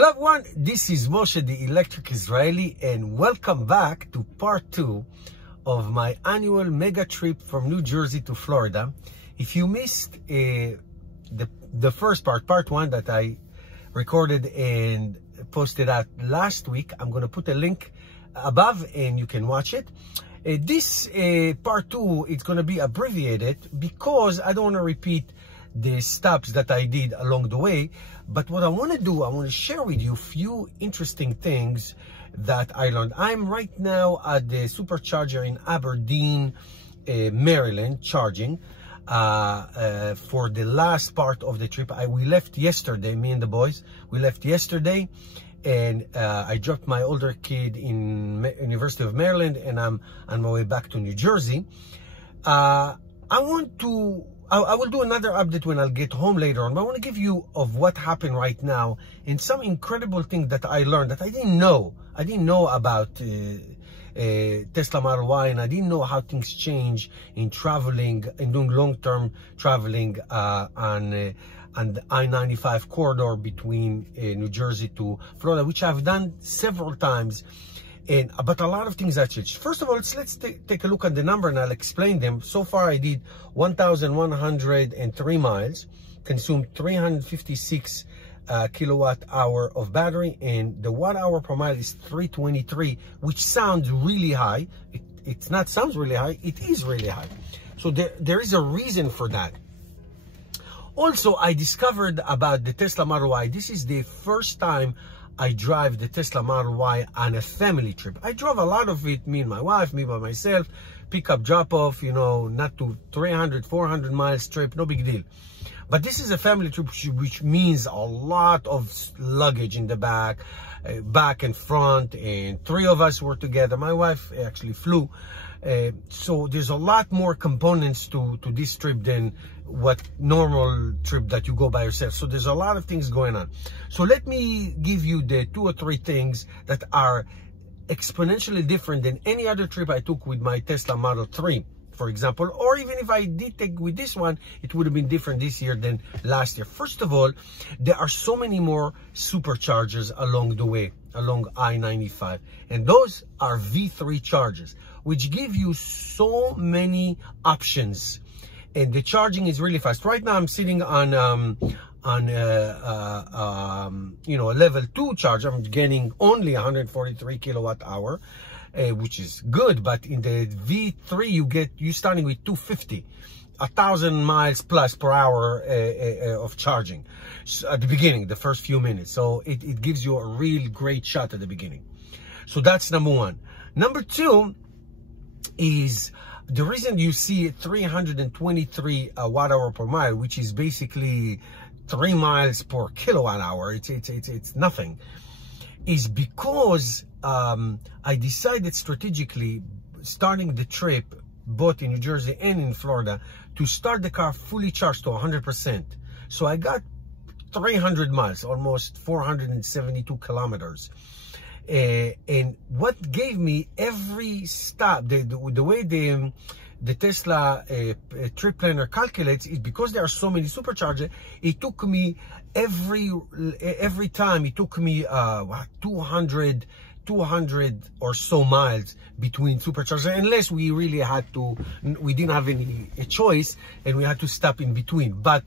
Hello everyone, this is Moshe the Electric Israeli, and welcome back to part 2 of my annual mega trip from New Jersey to Florida. If you missed the first part 1 that I recorded and posted out last week, I'm going to put a link above and you can watch it. This part 2 is going to be abbreviated because I don't want to repeat the stops that I did along the way. But what I want to do, I want to share with you a few interesting things that I learned. I'm right now at the supercharger in Aberdeen, Maryland, charging for the last part of the trip. We left yesterday, me and the boys. We left yesterday, and I dropped my older kid in University of Maryland, and I'm on my way back to New Jersey. I will do another update when I'll get home later on, but I want to give you of what happened right now and some incredible things that I learned that I didn't know. I didn't know about Tesla Model Y, and I didn't know how things change in traveling and doing long-term traveling on the I-95 corridor between New Jersey to Florida, which I've done several times. But a lot of things have changed. First of all, let's take a look at the number and I'll explain them. So far, I did 1,103 miles, consumed 356 kilowatt hour of battery, and the watt hour per mile is 323, which sounds really high. It's not sounds really high, it is really high. So there is a reason for that. Also, I discovered about the Tesla Model Y. This is the first time I drive the Tesla Model Y on a family trip. I drove a lot of it, me and my wife, me by myself, pick up, drop off, you know, not to 300, 400 miles trip, no big deal. But this is a family trip, which means a lot of luggage in the back and front, and 3 of us were together. My wife actually flew. So there's a lot more components to this trip than what normal trip that you go by yourself. So there's a lot of things going on. So let me give you the 2 or 3 things that are exponentially different than any other trip I took with my Tesla Model 3, for example, or even if I did take with this one, it would have been different this year than last year. First of all, there are so many more superchargers along the way, along I-95, and those are V3 chargers, which give you so many options, and the charging is really fast. Right now I'm sitting on you know, a level 2 charger. I'm getting only 143 kilowatt hour, which is good, but in the V3 you starting with 250, 1,000 miles plus per hour of charging at the beginning, the first few minutes. So it gives you a real great shot at the beginning. So that's number 1. Number 2 is the reason you see 323 watt hour per mile, which is basically 3 miles per kilowatt hour. It's nothing. Is because I decided strategically, starting the trip both in New Jersey and in Florida, to start the car fully charged to 100%. So I got 300 miles, almost 472 kilometers. And what gave me every stop, the way the Tesla trip planner calculates is because there are so many superchargers. It took me every time, it took me 200 or so miles between superchargers, unless we really had to, we didn't have any choice and we had to stop in between. But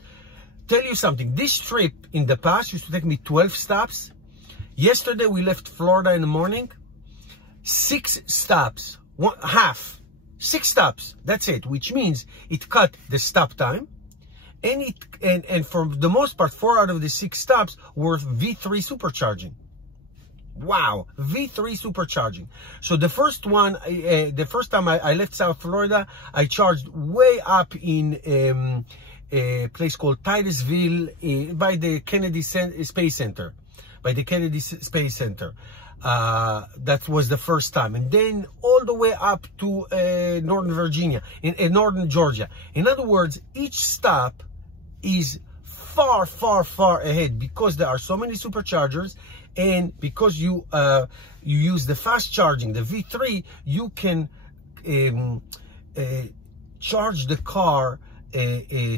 tell you something, this trip in the past used to take me 12 stops. Yesterday we left Florida in the morning, 6 stops, 6 stops, that's it, which means it cut the stop time, and for the most part 4 out of the 6 stops were V3 supercharging. Wow, V3 supercharging. So the first one, the first time I left South Florida, I charged way up in a place called Titusville by the Kennedy Space Center. That was the first time, and then all the way up to Northern Virginia, in Northern Georgia. In other words, each stop is far ahead because there are so many superchargers, and because you use the fast charging, the V3, you can charge the car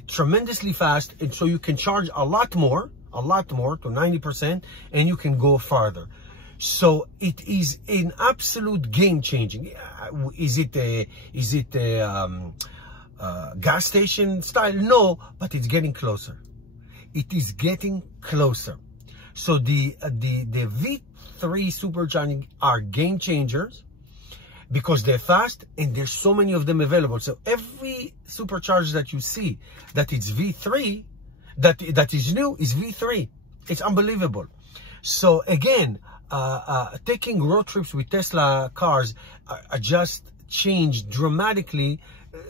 tremendously fast, and so you can charge a lot more a lot more, to 90%, and you can go farther. So it is an absolute game changing. Is it a gas station style? No, but it's getting closer. It is getting closer. So the V3 supercharging are game changers because they're fast and there's so many of them available. So every supercharger that you see that it's V3, that is new, is V3. It's unbelievable. So again, taking road trips with Tesla cars are just changed dramatically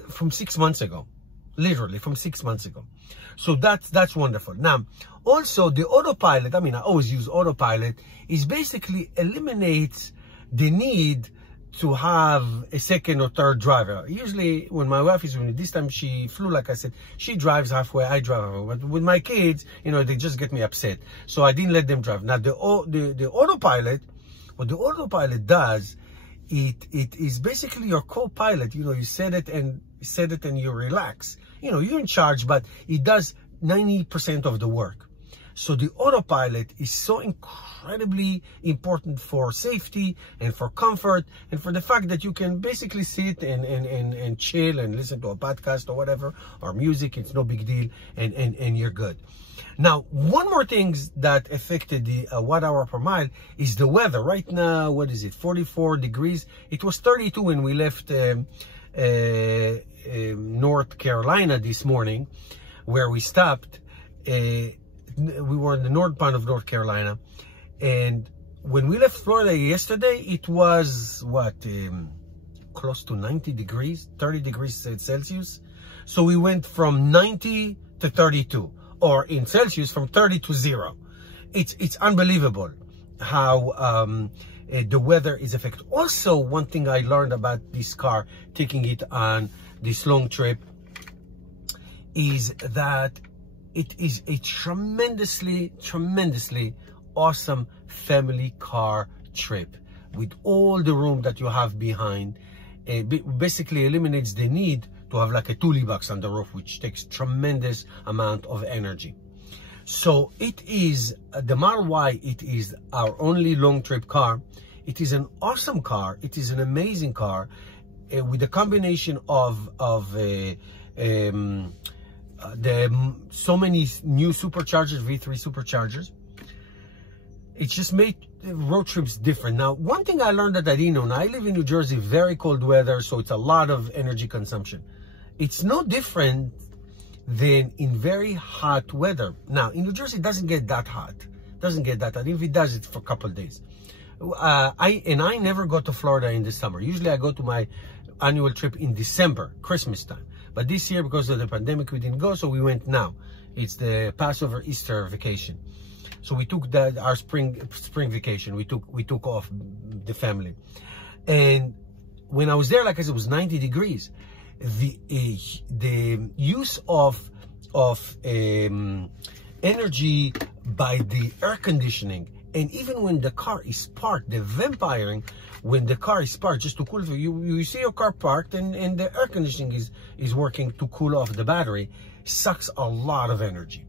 from 6 months ago, literally from 6 months ago. So that's wonderful. Now, also the autopilot, I mean, I always use autopilot, is basically eliminates the need to have a second or third driver. Usually when my wife is with me, this time she flew, like I said, she drives halfway, I drive halfway. But with my kids, you know, they just get me upset. So I didn't let them drive. Now the autopilot, what the autopilot does, it is basically your co-pilot. You know, you set it and you relax. You know, you're in charge, but it does 90% of the work. So the autopilot is so incredibly important for safety and for comfort and for the fact that you can basically sit and chill and listen to a podcast or whatever, or music. It's no big deal, and you're good. Now, one more thing that affected the watt-hour per mile is the weather. Right now, what is it, 44 degrees? It was 32 when we left North Carolina this morning, where we stopped. We were in the north part of North Carolina, and when we left Florida yesterday, it was what, close to 90 degrees, 30 degrees Celsius. So we went from 90 to 32, or in Celsius from 30 to 0. It's unbelievable how the weather is affected. Also, one thing I learned about this car, taking it on this long trip, is that it is a tremendously awesome family car trip with all the room that you have behind. It basically eliminates the need to have like a tule box on the roof, which takes tremendous amount of energy. So it is the Model Y. It is our only long trip car. It is an awesome car. It is an amazing car with a combination of so many new superchargers, V3 superchargers. It just made road trips different. Now, one thing I learned that I didn't know, now I live in New Jersey, very cold weather, so it's a lot of energy consumption. It's no different than in very hot weather. Now, in New Jersey, it doesn't get that hot. If it does, it's for a couple of days. I never go to Florida in the summer. Usually I go to my annual trip in December, Christmas time. But this year, because of the pandemic, we didn't go, so we went now. It's the Passover Easter vacation. So we took our spring vacation. We took off the family. And when I was there, like I said, it was 90 degrees. The use of energy by the air conditioning, and even when the car is parked, the vampiring, when the car is parked, just to cool it, you see your car parked and the air conditioning is working to cool off the battery, sucks a lot of energy.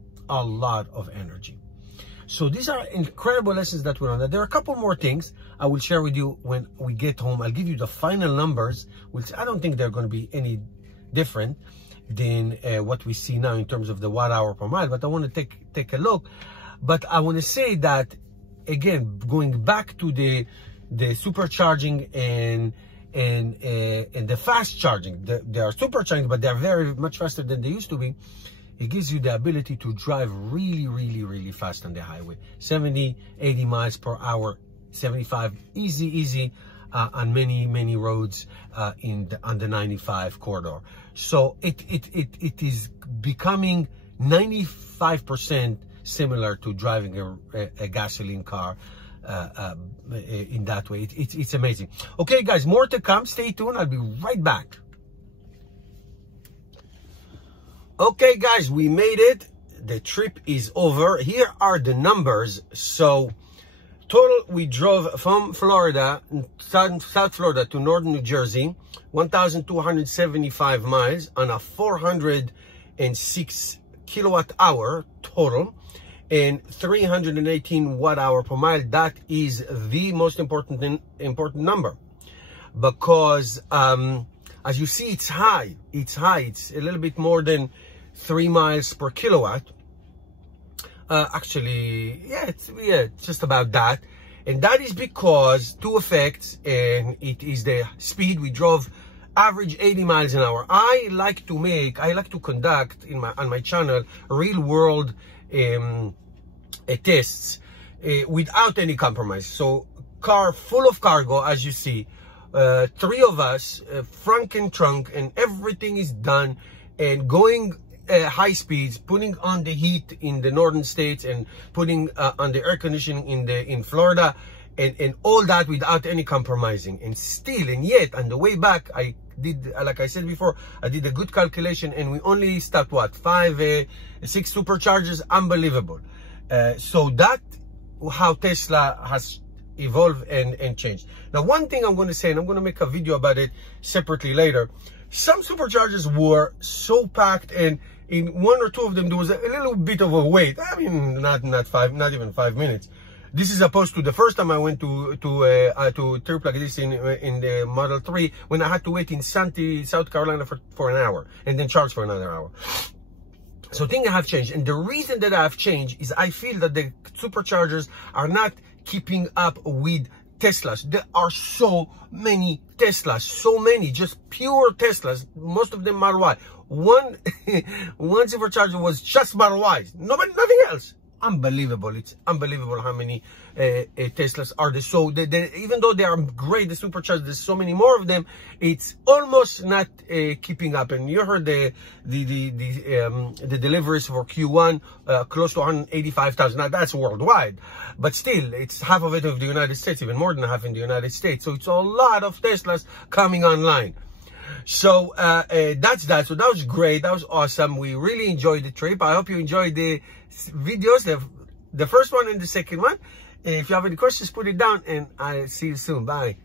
So these are incredible lessons that we learned. There are a couple more things I will share with you when we get home. I'll give you the final numbers, which I don't think they're going to be any different than what we see now in terms of the watt-hour per mile, but I want to take a look. But I want to say that, again, going back to the supercharging and the fast charging, they are supercharging, but they're very much faster than they used to be. It gives you the ability to drive really fast on the highway, 70, 80 miles per hour, 75, easy on many roads on the 95 corridor. So it is becoming 95% similar to driving a gasoline car in that way. It's amazing. Okay, guys, more to come. Stay tuned. I'll be right back. Okay, guys, we made it. The trip is over. Here are the numbers. So total, we drove from Florida, South Florida, to northern New Jersey, 1,275 miles on a 406 kilowatt hour total. and 318 watt-hour per mile. That is the most important number, because as you see, it's high. It's a little bit more than 3 miles per kilowatt. Actually, it's just about that. And that is because two effects, and it is the speed. We drove average 80 miles an hour. I like to conduct on my channel real world tests without any compromise. So car full of cargo, as you see, 3 of us, frunk and trunk, and everything is done, and going high speeds, putting on the heat in the northern states, and putting on the air conditioning in Florida, and all that without any compromising. And still, and yet, on the way back, I did, like I said before, I did a good calculation, and we only stopped what, 6 superchargers. Unbelievable. So that how Tesla has evolved and changed. Now, one thing I'm going to say, and I'm going to make a video about it separately later, some superchargers were so packed, and in 1 or 2 of them there was a little bit of a wait. I mean, not even 5 minutes. This is opposed to the first time I went to trip like this in the Model 3, when I had to wait in Santee, South Carolina for an hour, and then charge for another hour. So things have changed, and the reason that I have changed is I feel that the superchargers are not keeping up with Teslas. There are so many Teslas, so many, just pure Teslas. Most of them Model Y. One supercharger was just Model Ys, nothing else. Unbelievable. It's unbelievable how many Teslas are there. So even though they are great, the superchargers, there's so many more of them, it's almost not keeping up. And you heard the deliveries for Q1, close to 185,000. Now that's worldwide, but still, it's half of it of the United States, even more than half in the United States. So it's a lot of Teslas coming online. So that's that. So that was great. That was awesome. We really enjoyed the trip. I hope you enjoyed the videos, the first one and the second one. If you have any questions, put it down, and I'll see you soon. Bye.